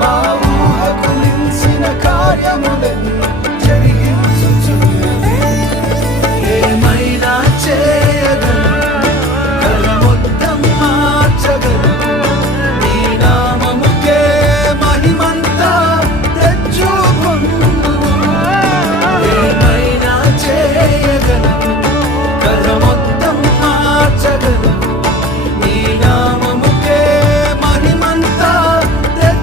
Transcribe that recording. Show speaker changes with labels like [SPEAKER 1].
[SPEAKER 1] మా ఊహకు నిలిచిన కార్యములెన్నో